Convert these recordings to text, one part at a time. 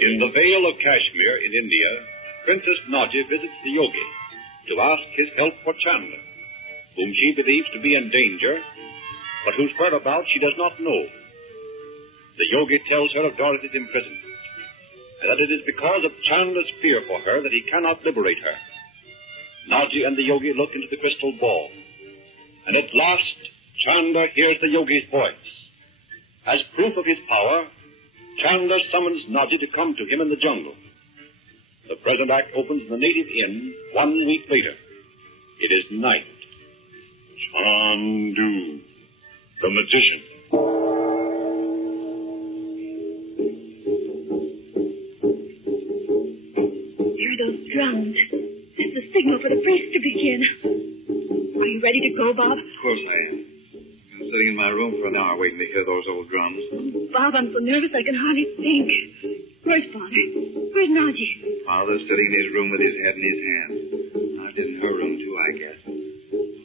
In the Vale of Kashmir in India, Princess Naji visits the yogi to ask his help for Chandler, whom she believes to be in danger, but whose whereabouts she does not know. The yogi tells her of Dorothy's imprisonment, and that it is because of Chandler's fear for her that he cannot liberate her. Naji and the yogi look into the crystal ball, and at last Chandler hears the yogi's voice. As proof of his power, Chandler summons Naji to come to him in the jungle. The present act opens in the native inn 1 week later. It is night. Chandu the Magician. Hear those drums. It's the signal for the priest to begin. Are you ready to go, Bob? Of course I am. I've been sitting in my room for an hour waiting to hear those old drums. Bob, I'm so nervous I can hardly think. Where's Father? Where's Naji? Father's sitting in his room with his head in his hands. Naji's in her room, too, I guess.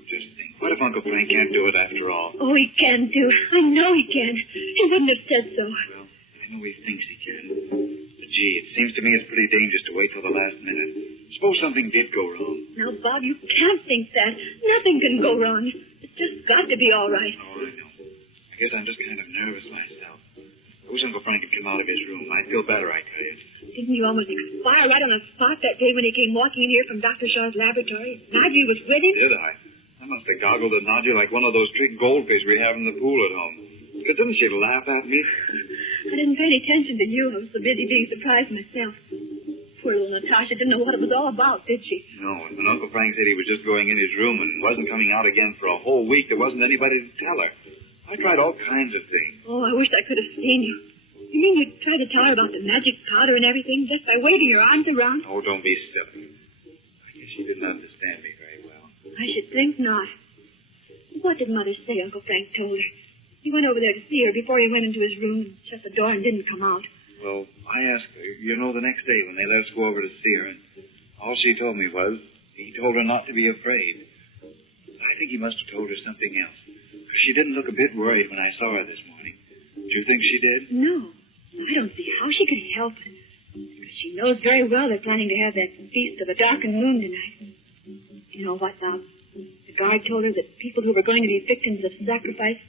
Just think, what if Uncle Frank can't do it after all? Oh, he can do. I know he can. He wouldn't have said so. Well, I know he thinks he can. But, gee, it seems to me it's pretty dangerous to wait till the last minute. Suppose something did go wrong. Now, Bob, you can't think that. Nothing can go wrong. It's just got to be all right. Oh, I know. I guess I'm just kind of nervous myself. Suppose Uncle Frank had come out of his room. I'd feel better, I tell you. Didn't you almost expire right on the spot that day when he came walking in here from Dr. Shaw's laboratory? Naji was with him? Did I? I must have goggled at Naji like one of those big goldfish we have in the pool at home. Because didn't she laugh at me? I didn't pay any attention to you. I was so busy being surprised myself. Poor little Natasha didn't know what it was all about, did she? No, and when Uncle Frank said he was just going in his room and wasn't coming out again for a whole week, there wasn't anybody to tell her. I tried all kinds of things. Oh, I wish I could have seen you. You mean you tried to tell her about the magic powder and everything just by waving your arms around? Oh, don't be silly. I guess she didn't understand me very well. I should think not. What did Mother say Uncle Frank told her? He went over there to see her before he went into his room and shut the door and didn't come out. Well, I asked her, the next day when they let us go over to see her, and all she told me was he told her not to be afraid. I think he must have told her something else. She didn't look a bit worried when I saw her this morning. Do you think she did? No. I don't see how she could help it. Because she knows very well they're planning to have that feast of the darkened moon tonight. You know what, Bob? The guard told her that people who were going to be victims of sacrifice...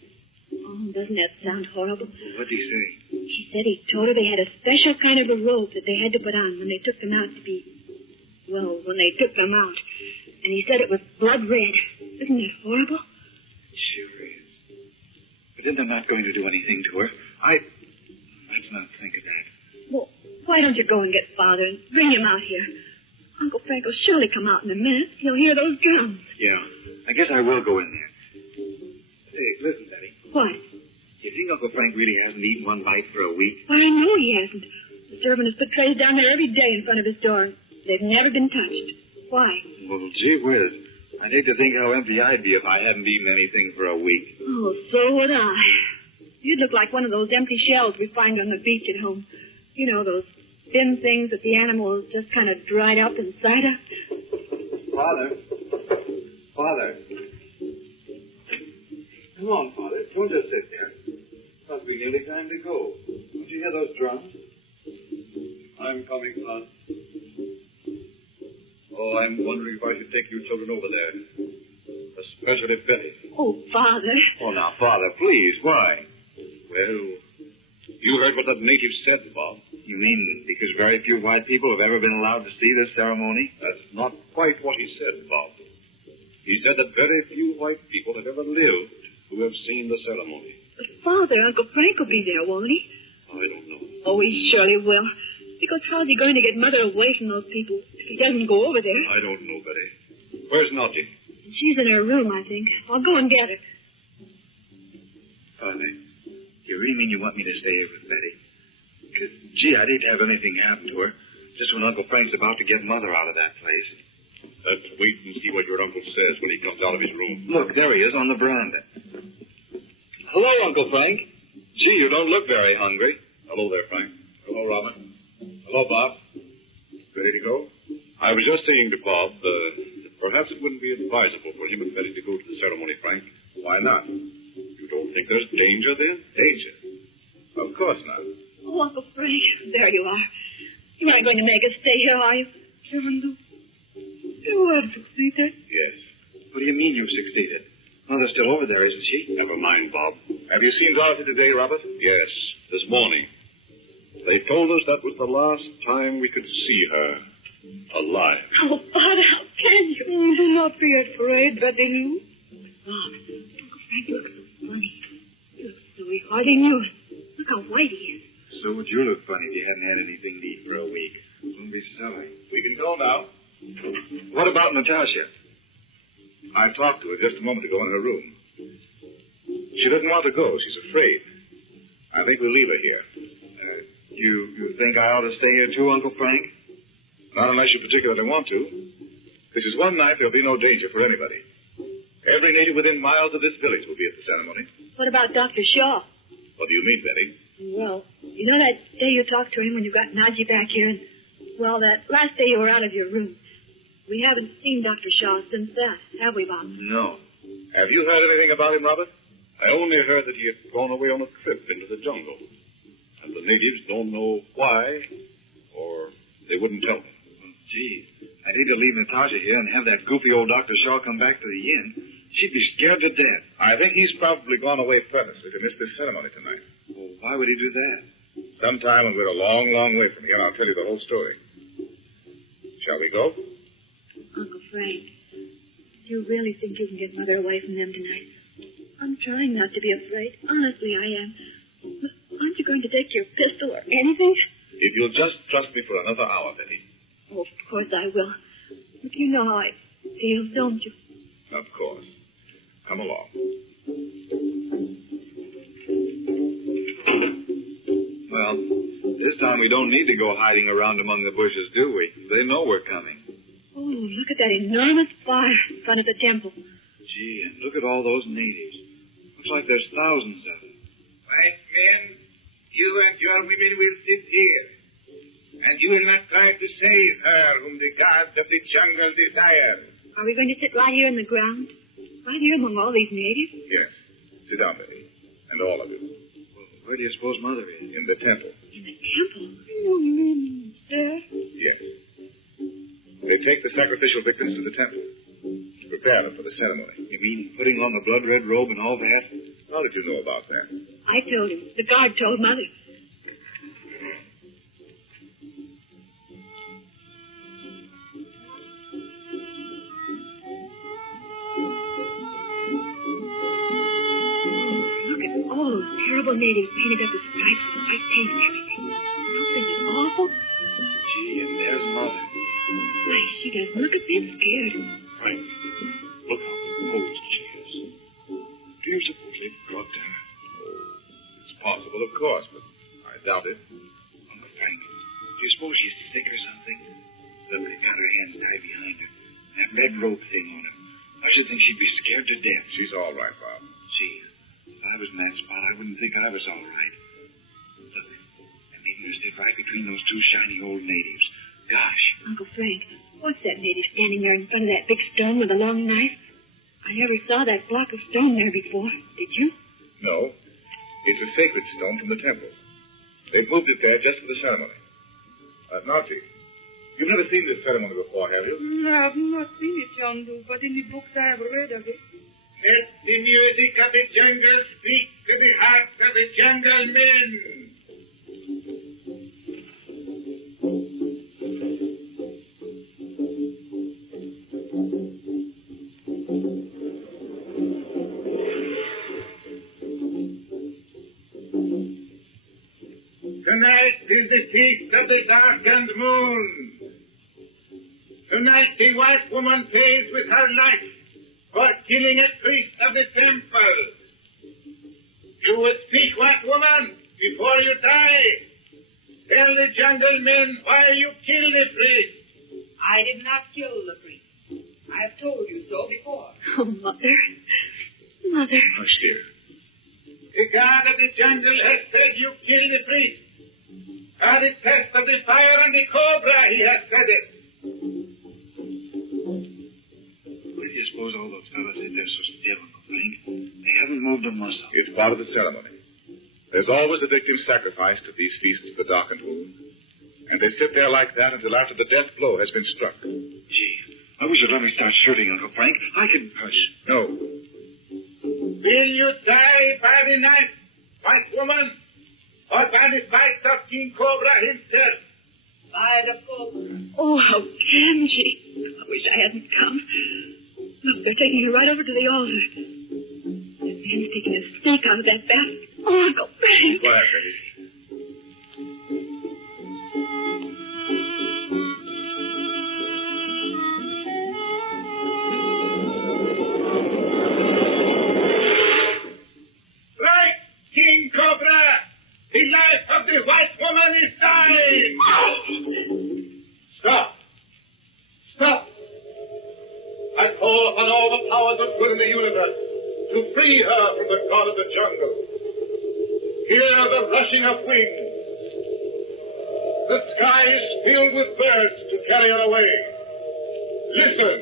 Oh, doesn't that sound horrible? What did he say? He said he told her they had a special kind of a robe that they had to put on when they took them out to be... Well, when they took them out. And he said it was blood red. Isn't that horrible? It sure is. But then they're not going to do anything to her. Let's not think of that. Well, why don't you go and get Father and bring him out here? Uncle Frank will surely come out in a minute. He'll hear those drums. Yeah, I guess I will go in there. Say, listen, Betty. What? Do you think Uncle Frank really hasn't eaten one bite for a week? Why, I know he hasn't. The servant has put trays down there every day in front of his door. They've never been touched. Why? Well, gee whiz. I'd hate to think how empty I'd be if I hadn't eaten anything for a week. Oh, so would I. You'd look like one of those empty shells we find on the beach at home. You know, those thin things that the animals just kind of dried up inside of. Father. Come on, Father. Don't just sit there. It must be nearly time to go. Don't you hear those drums? I'm coming, son. Oh, I'm wondering if I should take you children over there. Especially Betty. Oh, Father. Oh, now, Father, please, why? Well, you heard what that native said, Bob. You mean because very few white people have ever been allowed to see this ceremony? That's not quite what he said, Bob. He said that very few white people have ever lived who have seen the ceremony. But, Father, Uncle Frank will be there, won't he? I don't know. Oh, he surely will. Because how's he going to get Mother away from those people if he doesn't go over there? I don't know, Betty. Where's Naji? She's in her room, I think. I'll go and get her. Father, you really mean you want me to stay here with Betty? Because, gee, I'd hate to have anything happen to her just when Uncle Frank's about to get Mother out of that place. Let's wait and see what your uncle says when he comes out of his room. Look, there he is on the veranda. Hello, Uncle Frank. Gee, you don't look very hungry. Hello there, Frank. Hello, Robin. Hello, Bob. Ready to go? I was just saying to Bob, perhaps it wouldn't be advisable for him and Betty to go to the ceremony, Frank. Why not? You don't think there's danger then? Danger? Of course not. Oh, Uncle Frank, there you are. You're not going to make us stay here, are you? Chandu, you have succeeded. Yes. What do you mean you've succeeded? Mother's still over there, isn't she? Never mind, Bob. Have you seen Dorothy today, Robert? Yes, this morning. They told us that was the last time we could see her alive. Oh, Father, how can you? Do not be afraid, Betty Lou. Bob, Uncle Frank looks so funny. He looks so hardly knew. Look how white he is. So would you look funny if you hadn't had anything to eat for a week. Wouldn't be silly. We can go now. What about Natasha? I talked to her just a moment ago in her room. She doesn't want to go. She's afraid. I think we'll leave her here. You think I ought to stay here too, Uncle Frank? Not unless you particularly want to. This is one night there'll be no danger for anybody. Every native within miles of this village will be at the ceremony. What about Dr. Shaw? What do you mean, Betty? Well, you know that day you talked to him when you got Najee back here? And, well, that last day you were out of your room. We haven't seen Dr. Shaw since that, have we, Bob? No. Have you heard anything about him, Robert? I only heard that he had gone away on a trip into the jungle. And the natives don't know why, or they wouldn't tell me. Gee, I'd hate to leave Natasha here and have that goofy old Dr. Shaw come back to the inn. She'd be scared to death. I think he's probably gone away purposely to miss this ceremony tonight. Well, why would he do that? Sometime when we're a long, long way from here, I'll tell you the whole story. Shall we go? Uncle Frank, do you really think you can get Mother away from them tonight? I'm trying not to be afraid. Honestly, I am. But aren't you going to take your pistol or anything? If you'll just trust me for another hour, Betty. Oh, of course I will. But you know how I feel, don't you? Of course. Come along. Well, this time we don't need to go hiding around among the bushes, do we? They know we're coming. Oh, look at that enormous fire in front of the temple. Gee, and look at all those natives. Looks like there's thousands of them. White men, you and your women will sit here. And you will not try to save her whom the gods of the jungle desire. Are we going to sit right here in the ground? Right here among all these natives? Yes. Sit down, Betty. And all of you. Well, where do you suppose Mother is? In the temple. In the temple? You mean there? Yes. They take the sacrificial victims to the temple to prepare them for the ceremony. You mean putting on the blood-red robe and all that? How did you know about that? I told him. The guard told Mother. All those terrible natives painted up with stripes and white paint and everything. Don't this is awful? Gee, and there's Mother. Why, she doesn't look a bit scared. Frank, look how cold she is. Do you suppose they've drugged her? It's possible, of course, but I doubt it. Uncle Frank, do you suppose she's sick or something? Look, they've got her hands tied behind her. That red rope thing on her. I should think she'd be scared to death. She's all right, Bob. Gee, if I was in that spot, I wouldn't think I was all right. Look, I made her sit right between those two shiny old natives. Gosh. Uncle Frank, what's that native standing there in front of that big stone with a long knife? I never saw that block of stone there before. Did you? No. It's a sacred stone from the temple. They've moved it there just for the ceremony. Najee, you've never seen this ceremony before, have you? No, I've not seen it, Chandu, but in the books I have read of it. Let the music of the jungle speak to the hearts of the jungle men. Tonight is the feast of the darkened moon. Tonight the white woman pays with her life for killing a priest of the temple. You would speak, white woman, before you die. Tell the jungle men why you killed the priest. I did not kill the priest. I have told you so before. Oh, Mother. Mother. Hush, dear. The god of the jungle has said you killed the priest. By the test of the fire and the cobra, he has said it. Where do you suppose all those fellas sit there so still, Uncle Frank? They haven't moved a muscle. It's part of the ceremony. There's always a victim sacrificed at these feasts of the darkened moon. And they sit there like that until after the death blow has been struck. Gee, I wish you'd let me start shooting, Uncle Frank. I can... Hush. No. Will you die by the knife, white woman, or by the bite of King Cobra himself? By the cobra. Oh, how can she? I wish I hadn't come. Look, they're taking her right over to the altar. That man's taking a snake out of that basket. Oh, Uncle Frank. Quiet, Betty. Right, King Cobra! The life of the white woman is dying! Stop! Stop! I call upon all the powers of good in the universe to free her from the god of the jungle. Hear the rushing of wings. The sky is filled with birds to carry her away. Listen!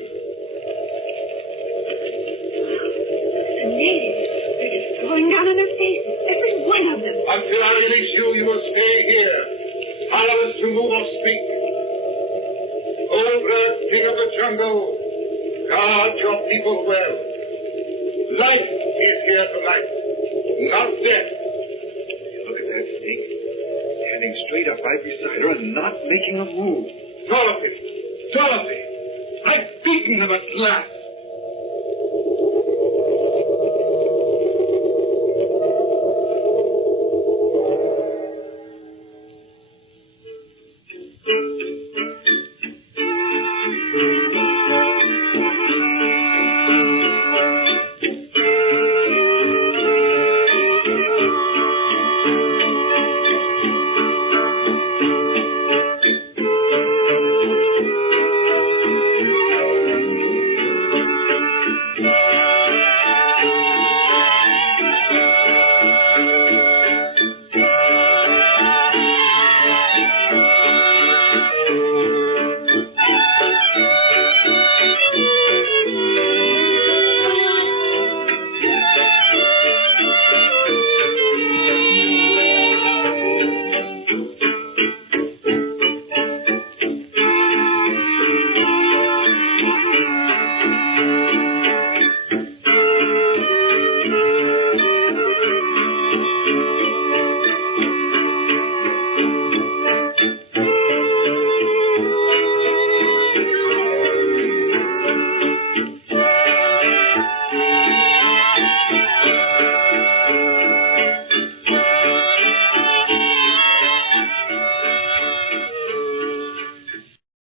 The natives, they're just going down on their faces. Every one of them. Until I release you, you will stay here, powerless to move or speak. Cobra, king of the jungle, guard your people well. Life is here tonight, not death. Look at that snake. Standing straight up right beside her and not making a move. Dorothy! Dorothy! I've beaten them at last!